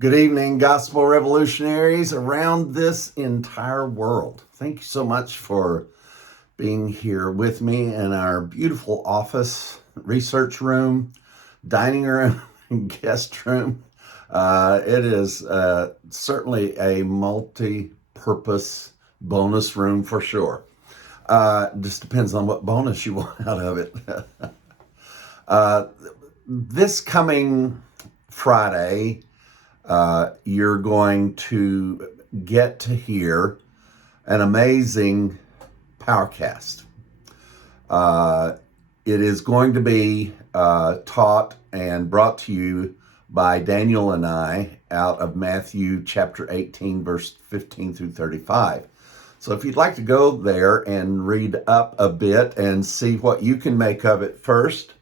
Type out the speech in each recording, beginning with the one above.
Good evening, gospel revolutionaries around this entire world. Thank you so much for being here with me in our beautiful office, research room, dining room, and guest room. It is certainly a multi-purpose bonus room for sure. Just depends on what bonus you want out of it. This coming Friday, you're going to get to hear an amazing Powercast. It is going to be taught and brought to you by Daniel and I out of Matthew chapter 18, verse 15 through 35. So if you'd like to go there and read up a bit and see what you can make of it first,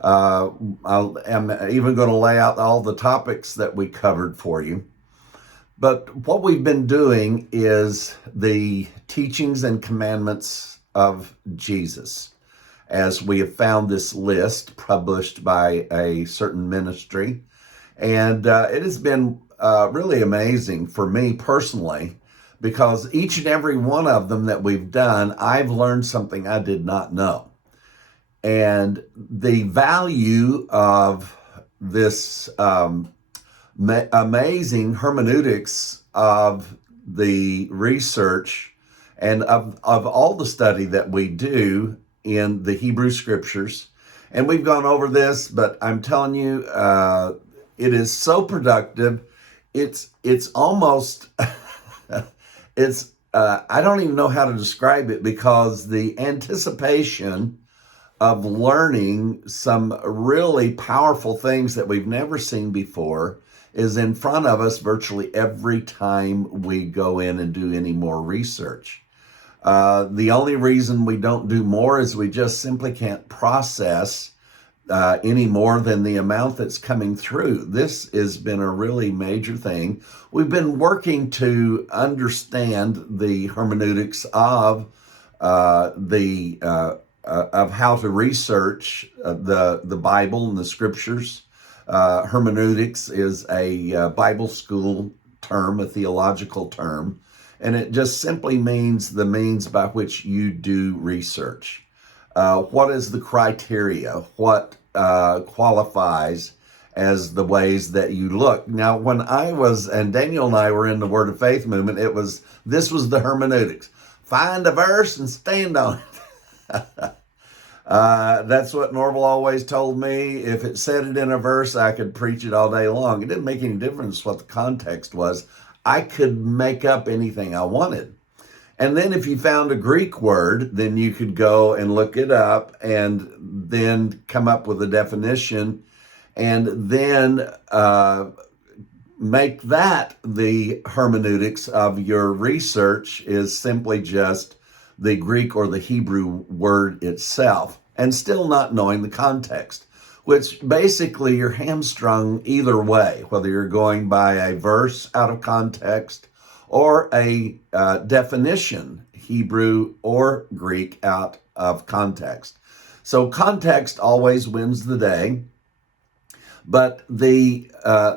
I'm even going to lay out all the topics that we covered for you. But what we've been doing is the teachings and commandments of Jesus, as we have found this list published by a certain ministry. And it has been really amazing for me personally, because each and every one of them that we've done, I've learned something I did not know. And the value of this amazing hermeneutics of the research and of all the study that we do in the Hebrew scriptures. And we've gone over this, but I'm telling you, it is so productive. It's almost, I don't even know how to describe it, because the anticipation of learning some really powerful things that we've never seen before is in front of us virtually every time we go in and do any more research. The only reason we don't do more is we just simply can't process any more than the amount that's coming through. This has been a really major thing. We've been working to understand the hermeneutics of of how to research the Bible and the scriptures. Hermeneutics is a Bible school term, a theological term, and it just simply means the means by which you do research. What is the criteria? What qualifies as the ways that you look? Now, when and Daniel and I were in the Word of Faith movement, this was the hermeneutics. Find a verse and stand on it. That's what Norval always told me. If it said it in a verse, I could preach it all day long. It didn't make any difference what the context was. I could make up anything I wanted. And then if you found a Greek word, then you could go and look it up and then come up with a definition, and then make that the hermeneutics of your research is simply just the Greek or the Hebrew word itself, and still not knowing the context, which basically you're hamstrung either way, whether you're going by a verse out of context or a definition, Hebrew or Greek, out of context. So context always wins the day, but the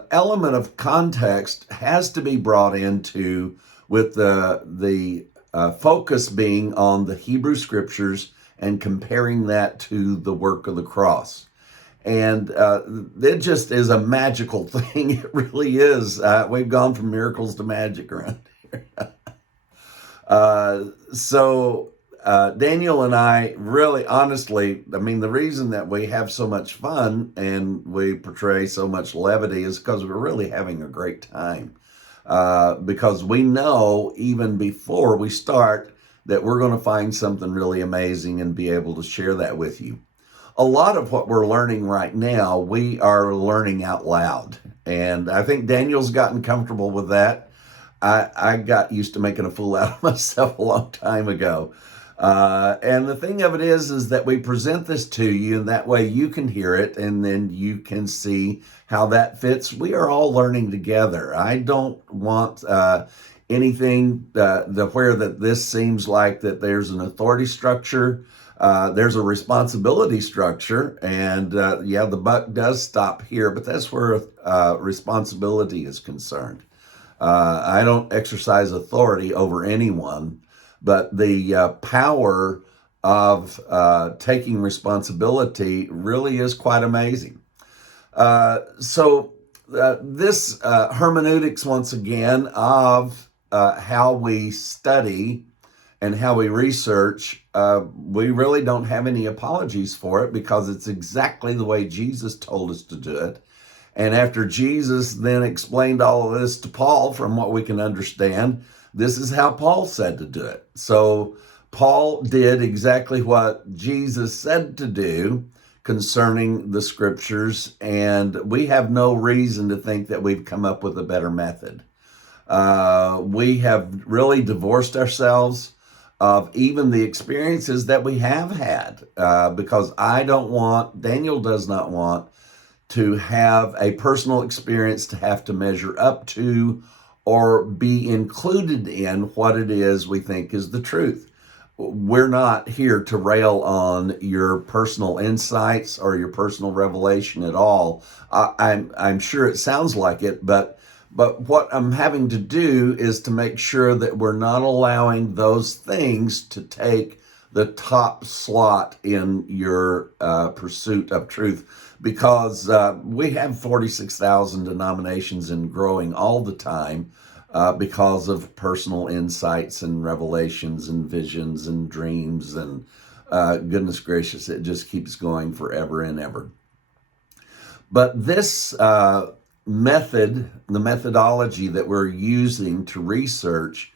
element of context has to be brought into with the focus being on the Hebrew scriptures and comparing that to the work of the cross. And it just is a magical thing. It really is. We've gone from miracles to magic around here. Daniel and I really, honestly, the reason that we have so much fun and we portray so much levity is because we're really having a great time. Because we know even before we start that we're going to find something really amazing and be able to share that with you. A lot of what we're learning right now, we are learning out loud. And I think Daniel's gotten comfortable with that. I got used to making a fool out of myself a long time ago. And the thing of it is that we present this to you, and that way you can hear it, and then you can see how that fits. We are all learning together. I don't want anything where that this seems like that there's an authority structure. There's a responsibility structure, and yeah, the buck does stop here, but that's where responsibility is concerned. I don't exercise authority over anyone, but the power of taking responsibility really is quite amazing. This hermeneutics, once again, of how we study and how we research, we really don't have any apologies for it because it's exactly the way Jesus told us to do it. And after Jesus then explained all of this to Paul, from what we can understand, this is how Paul said to do it. So Paul did exactly what Jesus said to do concerning the scriptures, and we have no reason to think that we've come up with a better method. We have really divorced ourselves of even the experiences that we have had, because Daniel does not want to have a personal experience to have to measure up to or be included in what it is we think is the truth. We're not here to rail on your personal insights or your personal revelation at all. I'm sure it sounds like it, but what I'm having to do is to make sure that we're not allowing those things to take the top slot in your pursuit of truth, because we have 46,000 denominations and growing all the time because of personal insights and revelations and visions and dreams, and goodness gracious, it just keeps going forever and ever. But this the methodology that we're using to research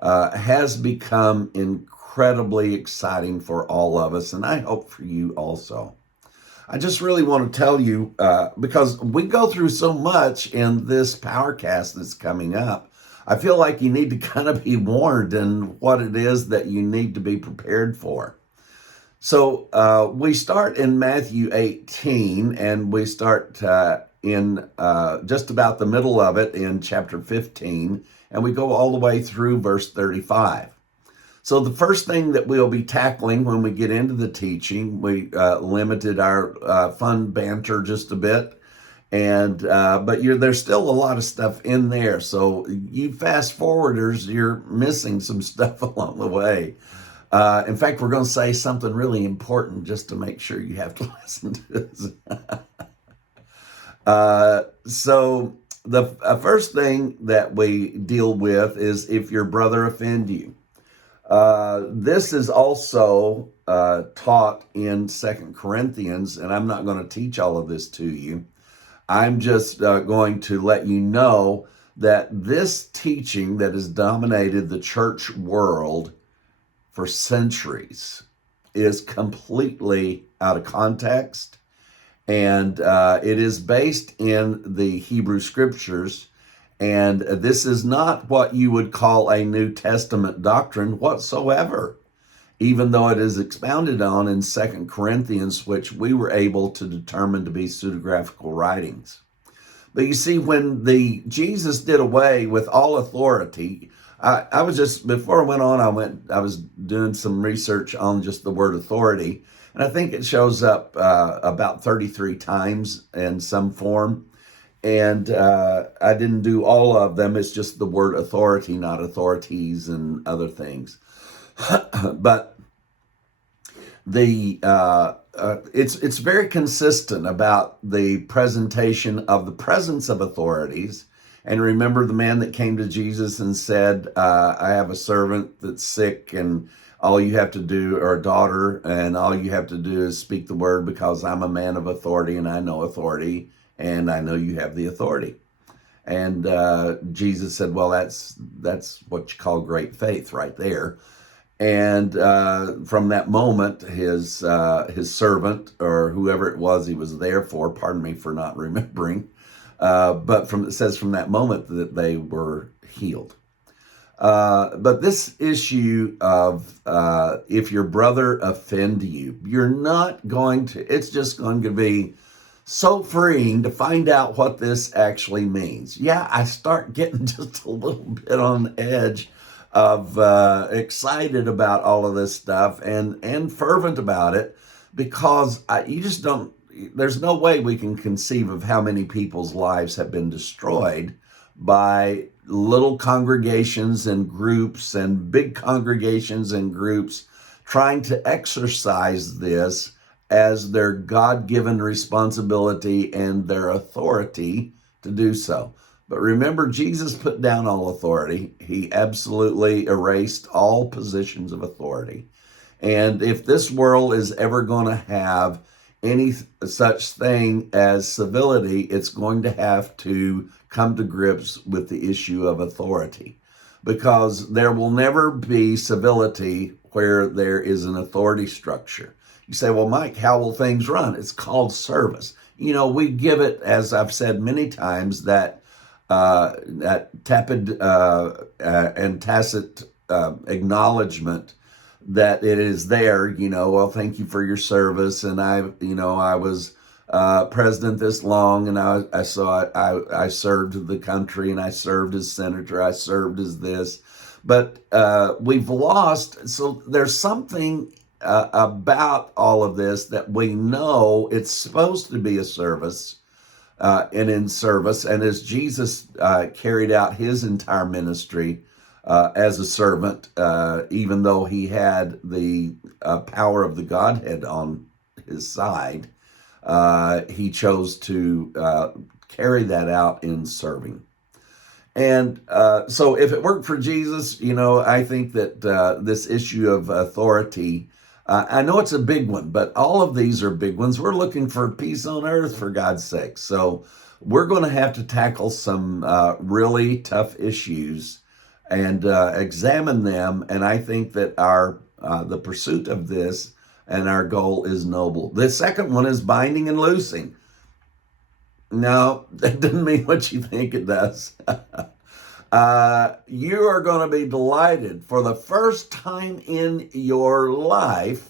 has become incredibly exciting for all of us, and I hope for you also. I just really want to tell you, because we go through so much in this Powercast that's coming up, I feel like you need to kind of be warned in what it is that you need to be prepared for. So we start in Matthew 18, and we start in just about the middle of it in chapter 15, and we go all the way through verse 35. So the first thing that we'll be tackling when we get into the teaching, we limited our fun banter just a bit, and but there's still a lot of stuff in there. So you fast forwarders, you're missing some stuff along the way. In fact, we're going to say something really important just to make sure you have to listen to this. So the first thing that we deal with is if your brother offend you. This is also taught in 2 Corinthians, and I'm not going to teach all of this to you. I'm just going to let you know that this teaching that has dominated the church world for centuries is completely out of context, and it is based in the Hebrew scriptures. And this is not what you would call a New Testament doctrine whatsoever, even though it is expounded on in 2 Corinthians, which we were able to determine to be pseudographical writings. But you see, when Jesus did away with all authority, I was just, before I went on, I was doing some research on just the word authority, and I think it shows up about 33 times in some form. And I didn't do all of them. It's just the word authority, not authorities and other things. But it's very consistent about the presentation of the presence of authorities. And remember the man that came to Jesus and said, I have a servant that's sick, and all you have to do, or a daughter, and all you have to do is speak the word, because I'm a man of authority and I know authority, and I know you have the authority. And Jesus said, well, that's what you call great faith right there. And from that moment, his servant, or whoever it was he was there for, pardon me for not remembering, but it says from that moment that they were healed. But this issue of if your brother offend you, it's just going to be so freeing to find out what this actually means. Yeah, I start getting just a little bit on edge of excited about all of this stuff and fervent about it, because you just don't. There's no way we can conceive of how many people's lives have been destroyed by little congregations and groups and big congregations and groups trying to exercise this as their God-given responsibility and their authority to do so. But remember, Jesus put down all authority. He absolutely erased all positions of authority. And if this world is ever going to have any such thing as civility, it's going to have to come to grips with the issue of authority, because there will never be civility where there is an authority structure. You say, well, Mike, how will things run? It's called service. You know, we give it, as I've said many times, that tepid and tacit acknowledgement that it is there. You know, well, thank you for your service, and I was president this long, and I served the country, and I served as senator, I served as this, but we've lost. So there's something about all of this that we know it's supposed to be a service, and in service, and as Jesus carried out his entire ministry as a servant, even though he had the power of the Godhead on his side, he chose to carry that out in serving. And so if it worked for Jesus, you know, I think that this issue of authority, I know it's a big one, but all of these are big ones. We're looking for peace on earth, for God's sake. So we're going to have to tackle some really tough issues and examine them. And I think that the pursuit of this and our goal is noble. The second one is binding and loosing. No, that doesn't mean what you think it does. You are going to be delighted for the first time in your life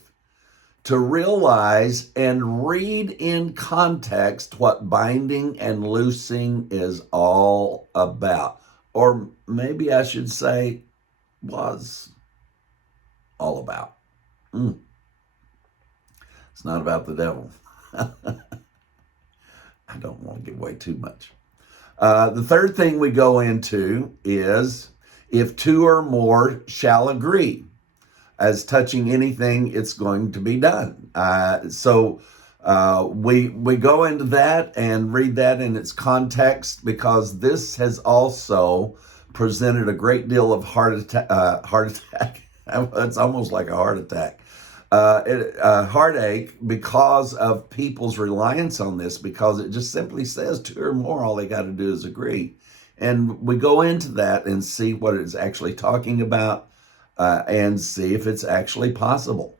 to realize and read in context what binding and loosing is all about. Or maybe I should say was all about. It's not about the devil. I don't want to give away too much. The third thing we go into is if two or more shall agree as touching anything, it's going to be done. So we go into that and read that in its context, because this has also presented a great deal of heart attack. It's almost like a heart attack. Heartache because of people's reliance on this, because it just simply says two or more, all they got to do is agree. And we go into that and see what it's actually talking about, and see if it's actually possible.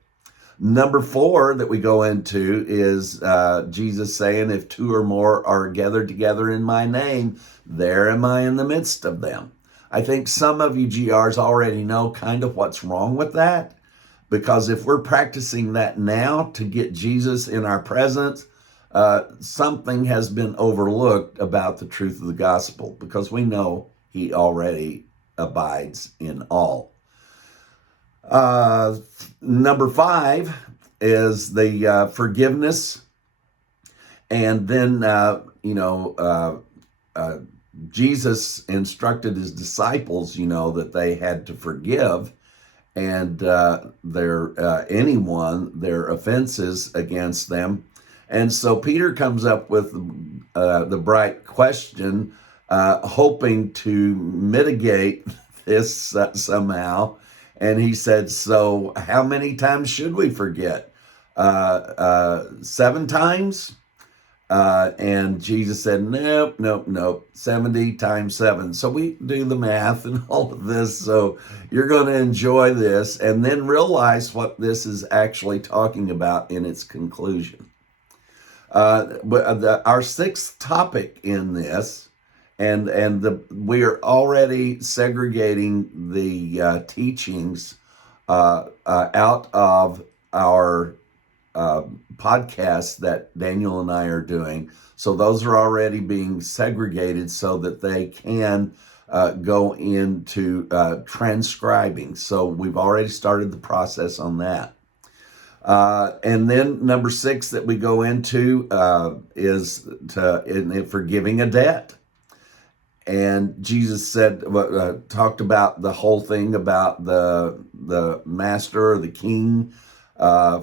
Number 4 that we go into is Jesus saying, if two or more are gathered together in my name, there am I in the midst of them. I think some of you GRs already know kind of what's wrong with that, because if we're practicing that now to get Jesus in our presence, something has been overlooked about the truth of the gospel, because we know he already abides in all. Number 5 is the forgiveness. And then, Jesus instructed his disciples, that they had to forgive and their offenses against them. And so Peter comes up with the bright question, hoping to mitigate this somehow. And he said, so how many times should we forget? 7 times? And Jesus said, nope, 70 times 7. So we do the math and all of this. So you're going to enjoy this and then realize what this is actually talking about in its conclusion. Our 6th topic in this, we are already segregating the teachings out of our podcasts that Daniel and I are doing. So those are already being segregated so that they can go into transcribing. So we've already started the process on that. And then number 6 that we go into is in forgiving a debt. And Jesus said, talked about the whole thing about the master or the king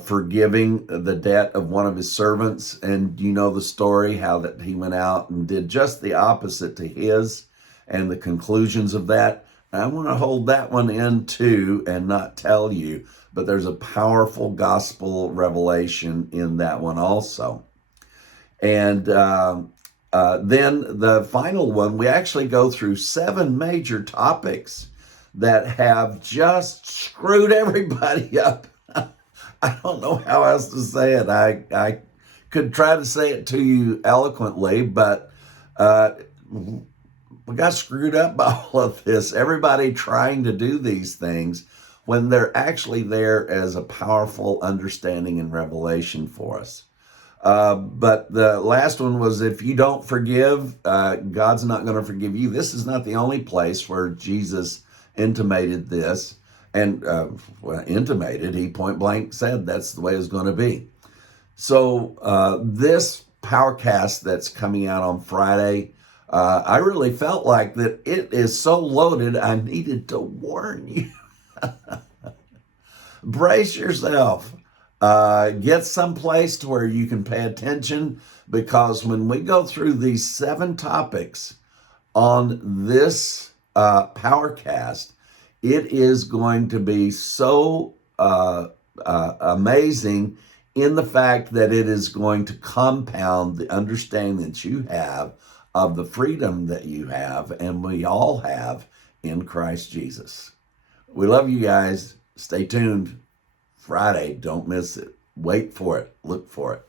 forgiving the debt of one of his servants. And you know the story, how that he went out and did just the opposite to his, and the conclusions of that. I want to hold that one in too and not tell you, but there's a powerful gospel revelation in that one also. And then the final one, we actually go through 7 major topics that have just screwed everybody up. I don't know how else to say it. I could try to say it to you eloquently, but we got screwed up by all of this. Everybody trying to do these things when they're actually there as a powerful understanding and revelation for us. But the last one was, if you don't forgive, God's not going to forgive you. This is not the only place where Jesus intimated this. And intimated, he point blank said that's the way it's going to be. So this Powercast that's coming out on Friday, I really felt like that it is so loaded, I needed to warn you. Brace yourself. Get someplace to where you can pay attention, because when we go through these 7 topics on this Powercast, it is going to be so amazing in the fact that it is going to compound the understanding that you have of the freedom that you have and we all have in Christ Jesus. We love you guys. Stay tuned. Friday, don't miss it. Wait for it. Look for it.